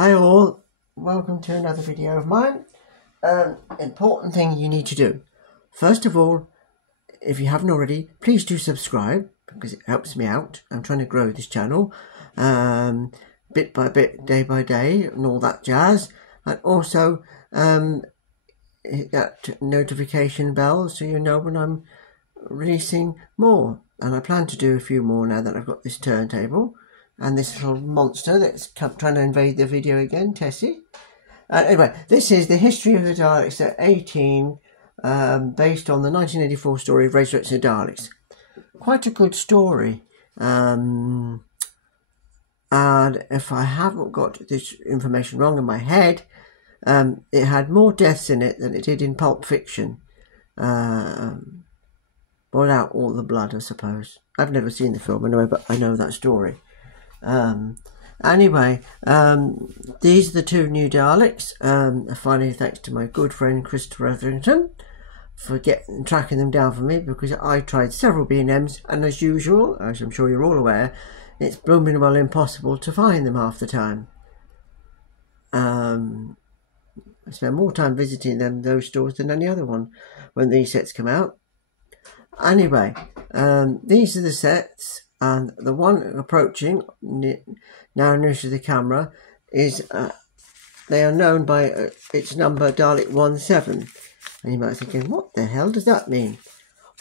Hi all, welcome to another video of mine. Important thing you need to do. First of all, if you haven't already, please do subscribe because it helps me out. I'm trying to grow this channel bit by bit, day by day and all that jazz. And also hit that notification bell so you know when I'm releasing more. And I plan to do a few more now that I've got this turntable. And this little monster that's trying to invade the video again, Tessie. Anyway, this is the history of the Daleks at 18, based on the 1984 story of Resurrection of the Daleks. Quite a good story. And if I haven't got this information wrong in my head, it had more deaths in it than it did in Pulp Fiction. Brought out all the blood, I suppose. I've never seen the film anyway, but I know that story. Anyway, these are the two new Daleks. Finally, thanks to my good friend Christopher Etherington for tracking them down for me, because I tried several B&Ms and as usual, as I'm sure you're all aware, it's blooming well impossible to find them half the time. I spend more time visiting those stores than any other one when these sets come out. Anyway, these are the sets. And the one approaching, now nearest to the camera, is, they are known by its number Dalek 17. And you might be thinking, what the hell does that mean?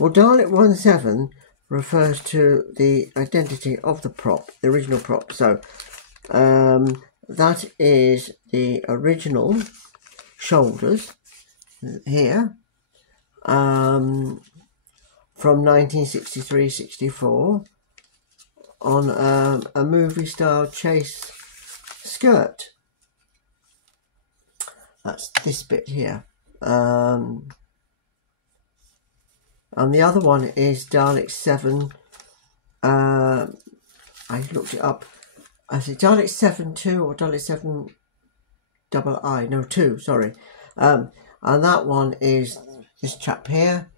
Well, Dalek 17 refers to the identity of the prop, the original prop. So, that is the original shoulders here, from 1963-64. On a movie-style chase skirt. That's this bit here. And the other one is Dalek 7. I looked it up. I think Dalek 7-2 or Dalek 7 double I. No, 2, sorry. And that one is this chap here.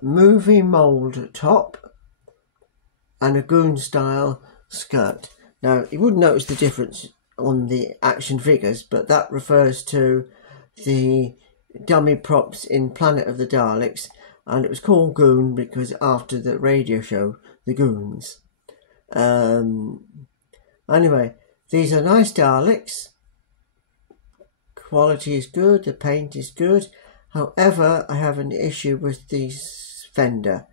Movie mould top and a goon style skirt. Now you wouldn't notice the difference on the action figures, but that refers to the dummy props in Planet of the Daleks, and it was called Goon because after the radio show The Goons. Anyway, these are nice Daleks. Quality is good, the paint is good. However, I have an issue with the fender.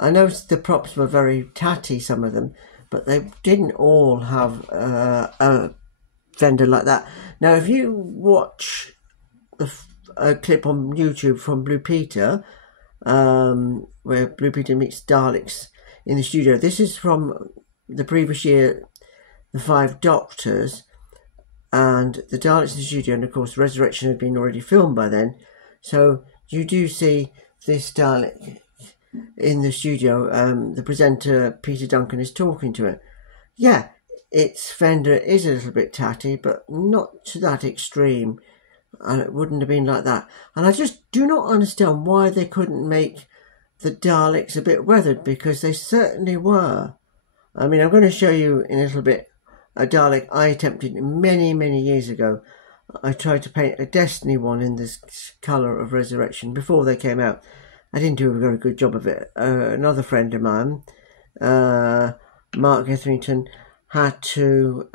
I noticed the props were very tatty, some of them, but they didn't all have a fender like that. Now, if you watch a clip on YouTube from Blue Peter, where Blue Peter meets Daleks in the studio, this is from the previous year, The Five Doctors, and the Daleks in the studio, and of course Resurrection had been already filmed by then, so you do see this Dalek in the studio. The presenter Peter Duncan is talking to it. Yeah, its fender is a little bit tatty, but not to that extreme, and it wouldn't have been like that. And I just do not understand why they couldn't make the Daleks a bit weathered, because they certainly were. I mean, I'm going to show you in a little bit a Dalek I attempted many years ago. I tried to paint a Destiny one in this colour of Resurrection before they came out. I didn't do a very good job of it. Another friend of mine, Mark Etherington, had to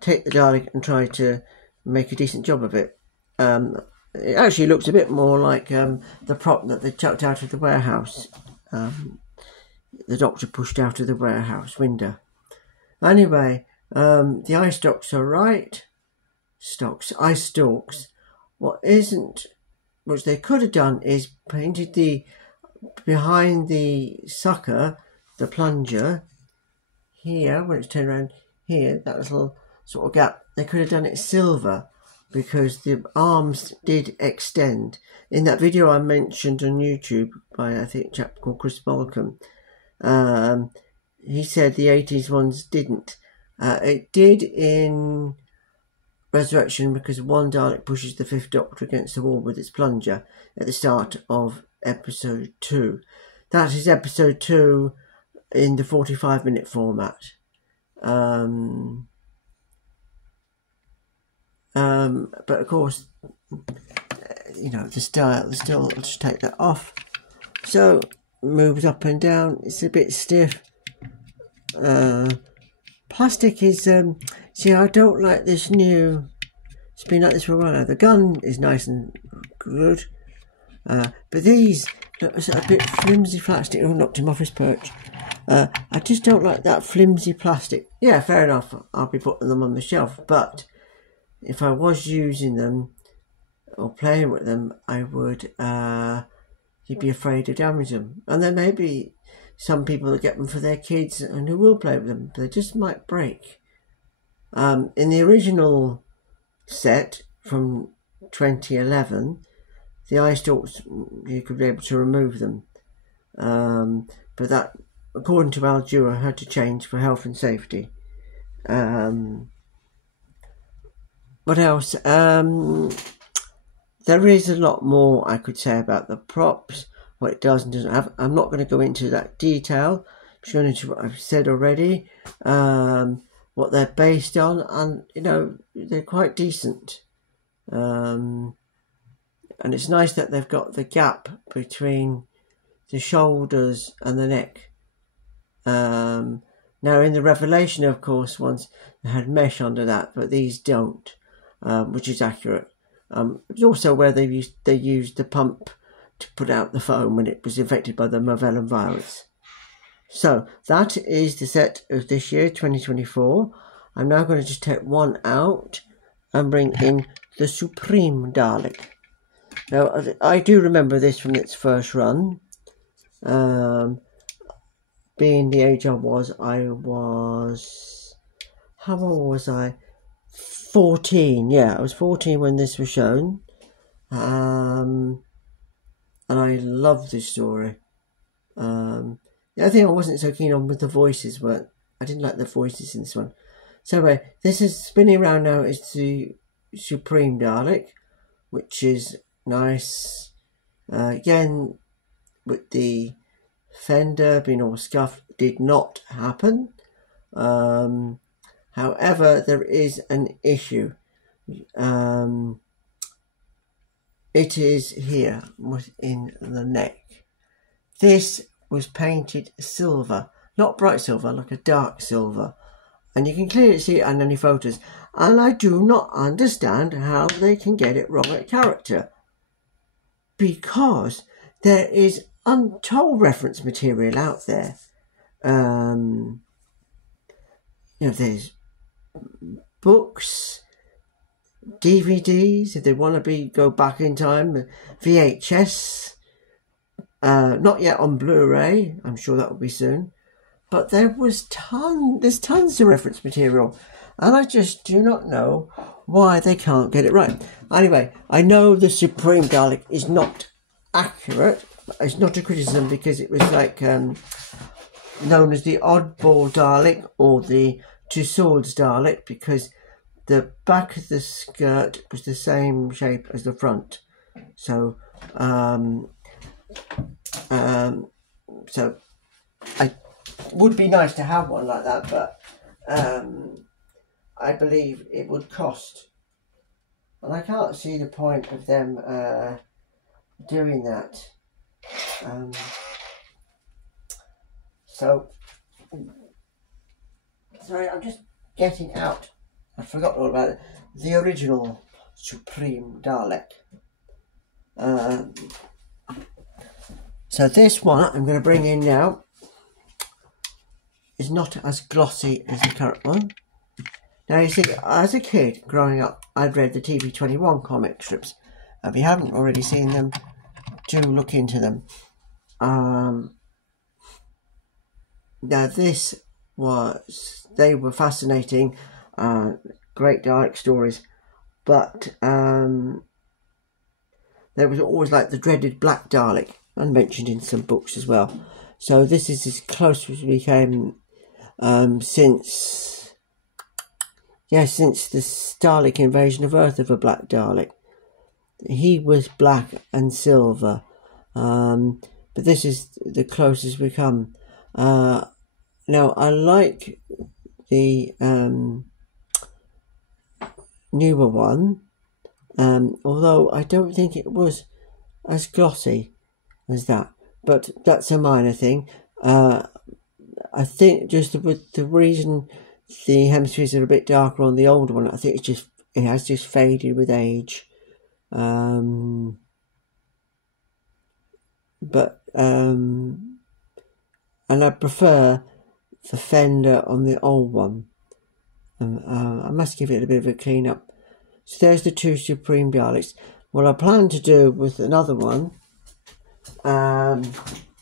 take the Dalek and try to make a decent job of it. It actually looks a bit more like the prop that they chucked out of the warehouse. The Doctor pushed out of the warehouse window. Anyway, the eye stalks are right. Eye stalks. What isn't, which they could have done, is painted behind the sucker, the plunger, here, when it's turned around here, that little sort of gap, they could have done it silver, because the arms did extend. In that video I mentioned on YouTube by, I think, a chap called Chris Balcom, he said the 80s ones didn't. It did in Resurrection, because one Dalek pushes the Fifth Doctor against the wall with its plunger at the start of episode 2. That is episode 2 in the 45-minute format. but of course, you know, the style, still, I'll just take that off. So, moves up and down, it's a bit stiff. Plastic is, see, I don't like this new, it's been like this for a while now. The gun is nice and good, but these, it's a bit flimsy plastic. Oh, knocked him off his perch. I just don't like that flimsy plastic. Yeah, fair enough, I'll be putting them on the shelf, but if I was using them or playing with them, I would you'd be afraid to damage them. And there may be some people that get them for their kids and who will play with them, but they just might break. In the original set from 2011, the eye stalks, you could be able to remove them. But that, according to Aldura, had to change for health and safety. What else? There is a lot more I could say about the props, what it does and doesn't have. I'm not going to go into that detail. I'm just going into what I've said already, what they're based on, and you know, they're quite decent. And it's nice that they've got the gap between the shoulders and the neck. Now in the Revelation, of course, once they had mesh under that, but these don't, which is accurate. It's also where they used the pump to put out the foam when it was infected by the Mavellan virus. So that is the set of this year, 2024. I'm now going to just take one out and bring in the Supreme Dalek. Now I do remember this from its first run. Being the age I was, how old was I? 14, yeah, I was 14 when this was shown, and I loved this story. The other thing I wasn't so keen on with the voices were, I didn't like the voices in this one. So anyway, this is spinning around now is the Supreme Dalek, which is nice. Again, with the fender being all scuffed, did not happen. However, there is an issue. It is here within the neck. This was painted silver, not bright silver, like a dark silver. And you can clearly see it on any photos. And I do not understand how they can get it wrong at character. Because there is untold reference material out there. You know, there's books, DVDs, if they want to go back in time, VHS, not yet on Blu-ray, I'm sure that will be soon, but there's tons of reference material, and I just do not know why they can't get it right. Anyway, I know the Supreme Dalek is not accurate. It's not a criticism, because it was like known as the oddball Dalek or the two swords Dalek, because the back of the skirt was the same shape as the front. So so I would be nice to have one like that, but I believe it would cost, and I can't see the point of them doing that. So sorry, I'm just getting out, I forgot all about it, the original Supreme Dalek. So this one I'm going to bring in now is not as glossy as the current one. Now you see, as a kid growing up, I'd read the TV21 comic strips. If you haven't already seen them, do look into them. Now they were fascinating, great Dalek stories, but there was always like the dreaded Black Dalek, mentioned in some books as well. So this is as close as we came since the Dalek invasion of Earth of a Black Dalek. He was black and silver, but this is the closest we come. Now I like the newer one, although I don't think it was as glossy as that, but that's a minor thing. I think just with the reason the hemispheres are a bit darker on the older one, I think it has just faded with age. And I prefer the fender on the old one. I must give it a bit of a clean up. So there's the two Supreme Daleks. What I plan to do with another one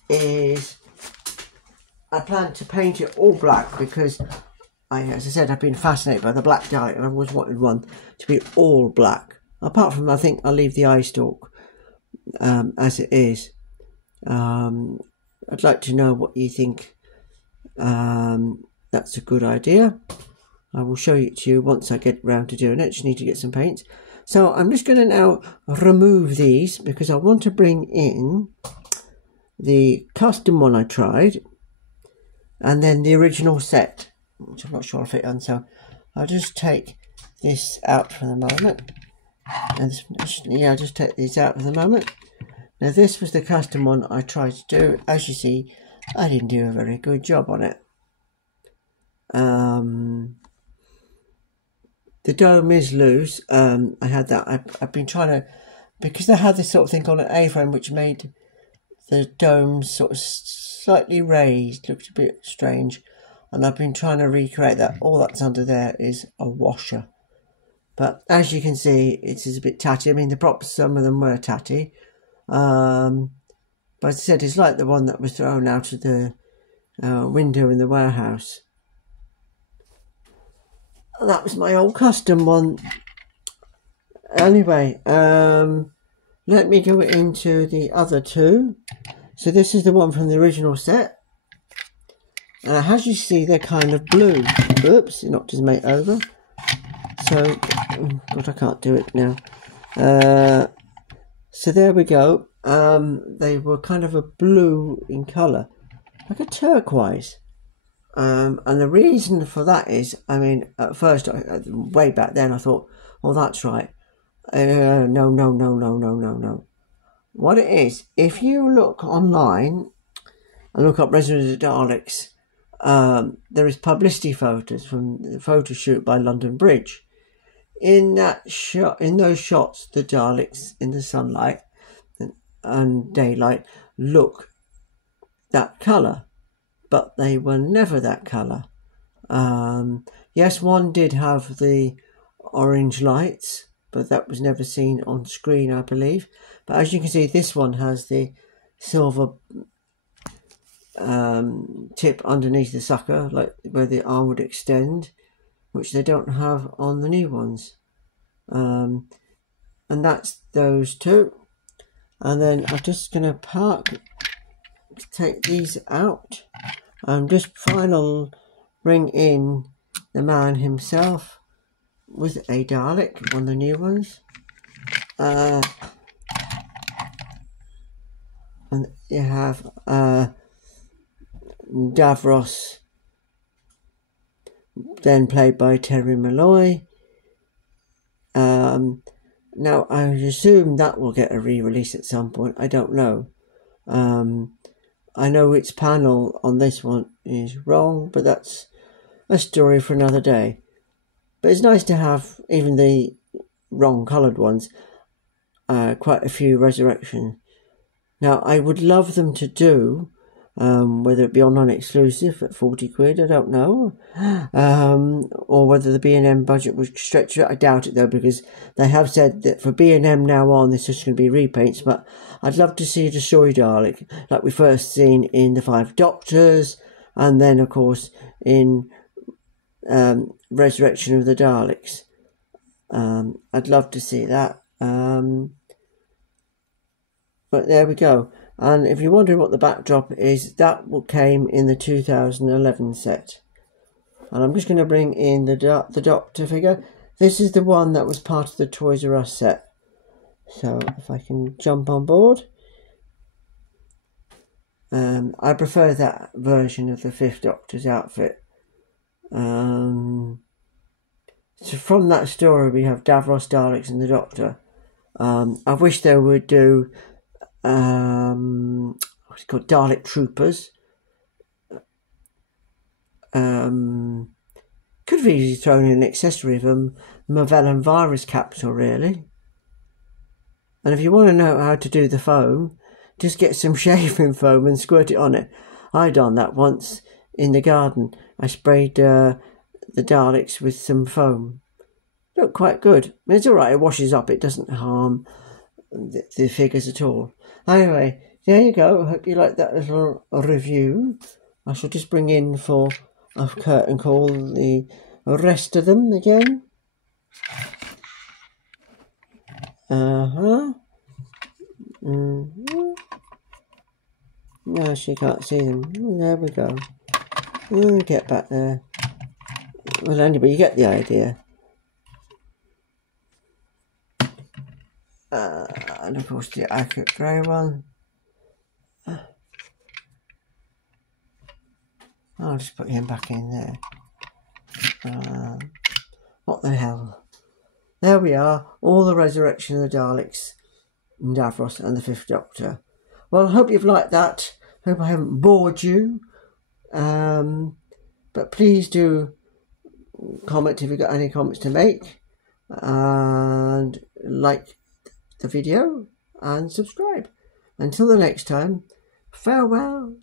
is I plan to paint it all black, because as I said, I've been fascinated by the black Dalek, and I always wanted one to be all black. Apart from, I think I'll leave the eye stalk as it is. I'd like to know what you think. That's a good idea. I will show it to you once I get round to doing it. Just need to get some paints. So I'm just going to now remove these, because I want to bring in the custom one I tried, and then the original set, which I'm not sure I'll fit on. So I'll just take this out for the moment. And just take these out for the moment. Now this was the custom one I tried to do. As you see, I didn't do a very good job on it. The dome is loose. I had that. I've been trying to, because they had this sort of thing called an A-frame, which made the dome sort of slightly raised, looked a bit strange, and I've been trying to recreate that. All that's under there is a washer, but as you can see, it is a bit tatty. I mean, the props, some of them were tatty, but as I said, it's like the one that was thrown out of the window in the warehouse. And that was my old custom one. Anyway, let me go into the other two. So this is the one from the original set. As you see, they're kind of blue. Oops, it knocked his mate over. So, God, I can't do it now. So there we go. They were kind of a blue in colour, like a turquoise. And the reason for that is, I mean, at first, way back then, I thought, oh, that's right. No. What it is, if you look online and look up Resident of the Daleks, there is publicity photos from the photo shoot by London Bridge. In that shot, in those shots, the Daleks in the sunlight and daylight look that colour, but they were never that colour. Yes, one did have the orange lights, but that was never seen on screen, I believe. But as you can see, this one has the silver tip underneath the sucker, like where the arm would extend, which they don't have on the new ones. And that's those two. And then I'm just going to take these out and just bring in the man himself with a Dalek, one of the new ones. And you have Davros, then played by Terry Malloy. Now I assume that will get a re-release at some point. I don't know. I know its panel on this one is wrong, but that's a story for another day. But it's nice to have even the wrong coloured ones, quite a few resurrections. Now I would love them to do, whether it be online exclusive at 40 quid, I don't know, or whether the B&M budget would stretch it. I doubt it though, because they have said that for B&M now on, this is going to be repaints. But I'd love to see the Destroy Dalek, like we first seen in the Five Doctors, and then of course in Resurrection of the Daleks. I'd love to see that. But there we go. And if you're wondering what the backdrop is, that came in the 2011 set. And I'm just going to bring in the Doctor figure. This is the one that was part of the Toys R Us set. So if I can jump on board. I prefer that version of the Fifth Doctor's outfit. So So from that story we have Davros, Daleks and the Doctor. I wish they would do what's it called, Dalek Troopers. Could have easily thrown in an accessory of a Magellan virus capsule, really. And if you want to know how to do the foam, just get some shaving foam and squirt it on it. I done that once in the garden. I sprayed the Daleks with some foam. Looked quite good. I mean, it's alright, it washes up, it doesn't harm the figures at all. Anyway, there you go. I hope you like that little review. I shall just bring in for a curtain call the rest of them again. No, she can't see them. Oh, there we go. We'll get back there. Well, anyway, you get the idea. And of course the accurate grey one. I'll just put him back in there. What the hell? There we are, all the resurrection of the Daleks, and Davros and the Fifth Doctor. Well, I hope you've liked that. Hope I haven't bored you. But please do comment if you've got any comments to make. And like the video and subscribe. Until the next time, farewell.